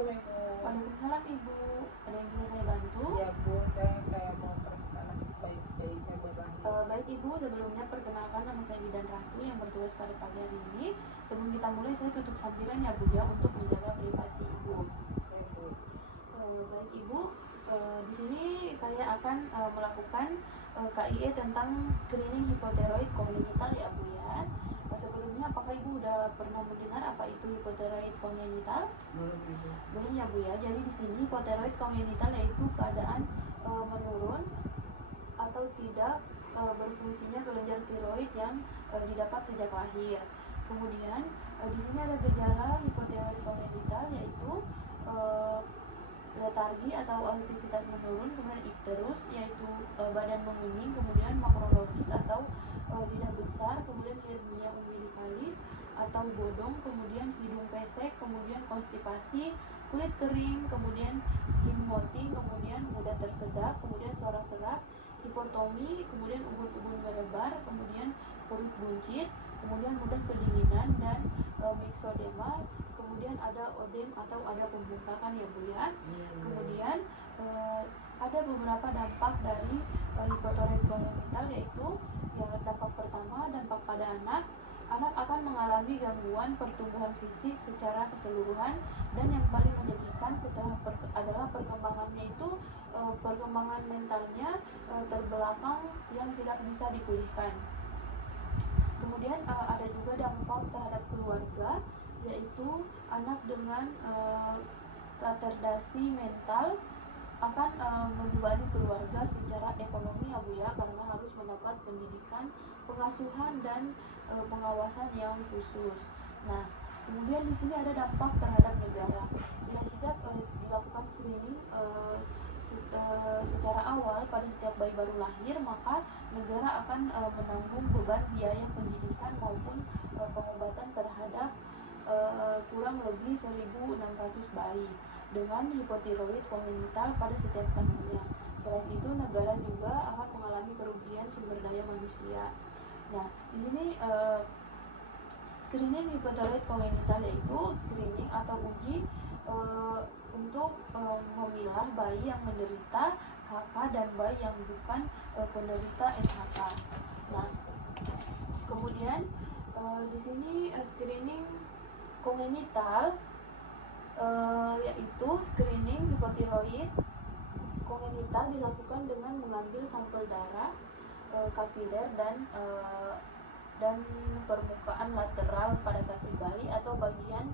Assalamualaikum Ibu. Waalaikumsalam Ibu. Ada yang bisa saya bantu? Ya Bu, saya kayak mau perkenalan bayi saya buat lahir. Baik Ibu, sebelumnya perkenalkan nama saya Bidan Ratu yang bertugas pada pagi hari ini. Sebelum kita mulai, saya tutup sampiran ya Bu ya untuk menjaga privasi Ibu. Ya Bu. Baik Ibu, di sini saya akan melakukan KIE tentang screening hipotiroid kongenital ya Bu ya. Sebelumnya apakah Ibu udah pernah mendengar apa itu hipotiroid kongenital? Belum Ibu. Belum ya Bu ya. Jadi di sini hipotiroid kongenital yaitu keadaan menurun atau tidak berfungsinya kelenjar tiroid yang didapat sejak lahir. Kemudian di sini ada gejala hipotiroid kongenital yaitu letargi atau aktivitas menurun, kemudian icterus yaitu badan menguning, kemudian makrologis atau lidah besar, kemudian hernia umbilicalis atau bodong, kemudian hidung pesek, kemudian konstipasi, kulit kering, kemudian skin watting, kemudian mudah tersedak, kemudian suara serak, hipotomi, kemudian ubun-ubun melebar, kemudian perut buncit, kemudian mudah kedinginan dan myxodema, kemudian ada odem atau ada pembengkakan ya Bu ya. Kemudian ada beberapa dampak dari hipotiroid kongenital yaitu yang dampak pertama, dampak pada anak akan mengalami gangguan pertumbuhan fisik secara keseluruhan, dan yang paling menyedihkan setelah adalah perkembangannya itu perkembangan mentalnya terbelakang yang tidak bisa dipulihkan. Kemudian ada juga dampak terhadap keluarga yaitu anak dengan retardasi mental akan membebani keluarga secara ekonomi ya Bu ya, karena harus mendapat pendidikan, pengasuhan dan pengawasan yang khusus. Nah, kemudian di sini ada dampak terhadap negara. Bila tidak dilakukan screening secara awal pada setiap bayi baru lahir, maka negara akan menanggung beban biaya pendidikan maupun pengobatan terhadap kurang lebih 1.600 bayi dengan hipotiroid kongenital pada setiap tahunnya. Selain itu, negara juga akan mengalami kerugian sumber daya manusia. Nah, di sini screening hipotiroid kongenital yaitu screening atau uji untuk memilah bayi yang menderita HK dan bayi yang bukan penderita SHK. Nah, kemudian di sini screening kongenital yaitu screening hipotiroid kongenital dilakukan dengan mengambil sampel darah, kapiler dan permukaan lateral pada kaki bayi atau bagian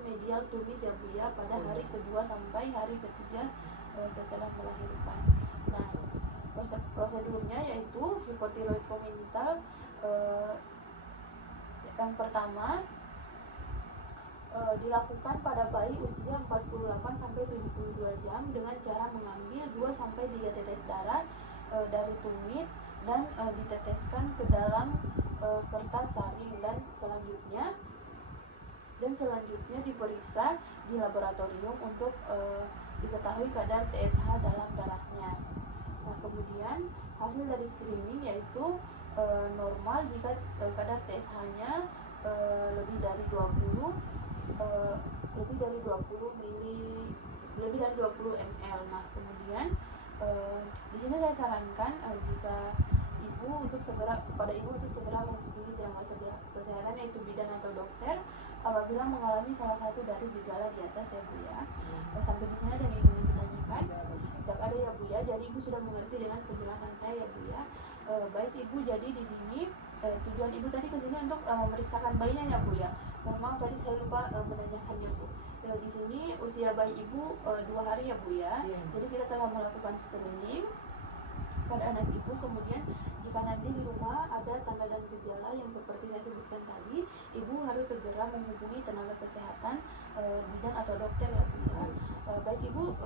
medial tumit ya Bu ya pada hari kedua sampai hari ketiga setelah melahirkan. Nah, prosedurnya yaitu hipotiroid kongenital yang pertama dilakukan pada bayi usia 48 sampai 72 jam dengan cara mengambil 2 sampai 3 tetes darah dari tumit dan diteteskan ke dalam kertas saring, dan selanjutnya diperiksa di laboratorium untuk diketahui kadar TSH dalam darahnya. Nah, kemudian hasil dari screening yaitu normal jika kadar TSH-nya lebih dari 20 ml. Nah, kemudian di sini saya sarankan jika ibu untuk segera menghubungi tenaga kesehatan yaitu bidan atau dokter apabila mengalami salah satu dari gejala di atas ya Bu ya. Sampai di sini ada yang ingin ditanyakan? Tidak ada ya Bu ya. Jadi ibu sudah mengerti dengan penjelasan saya ya Bu ya. Baik Ibu, jadi di sini tujuan ibu tadi ke sini untuk memeriksakan bayinya ya Bu ya. Maaf tadi saya lupa menanyakannya Bu. Di sini usia bayi ibu 2 hari ya Bu ya. Jadi kita telah melakukan screening pada anak ibu. Kemudian jika nanti di rumah ada tanda dan gejala yang seperti saya sebutkan tadi, ibu harus segera menghubungi tenaga kesehatan, bidan atau dokter ya Bu ya. Baik Ibu,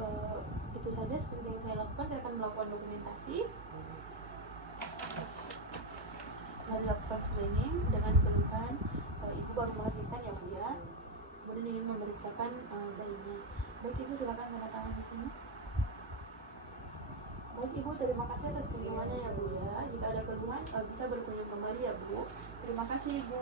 itu saja screening yang saya lakukan. Saya akan melakukan dokumentasi. Setelah dilakukan screening dengan keluhan ibu baru melahirkan ya Bu ya, kemudian ingin memeriksakan bayinya. Baik Ibu, silakan tanda tangan di sini. Baik Ibu, terima kasih atas kunjungannya ya Bu ya. Jika ada keluhan bisa berkunjung kembali ya Bu. Terima kasih Ibu.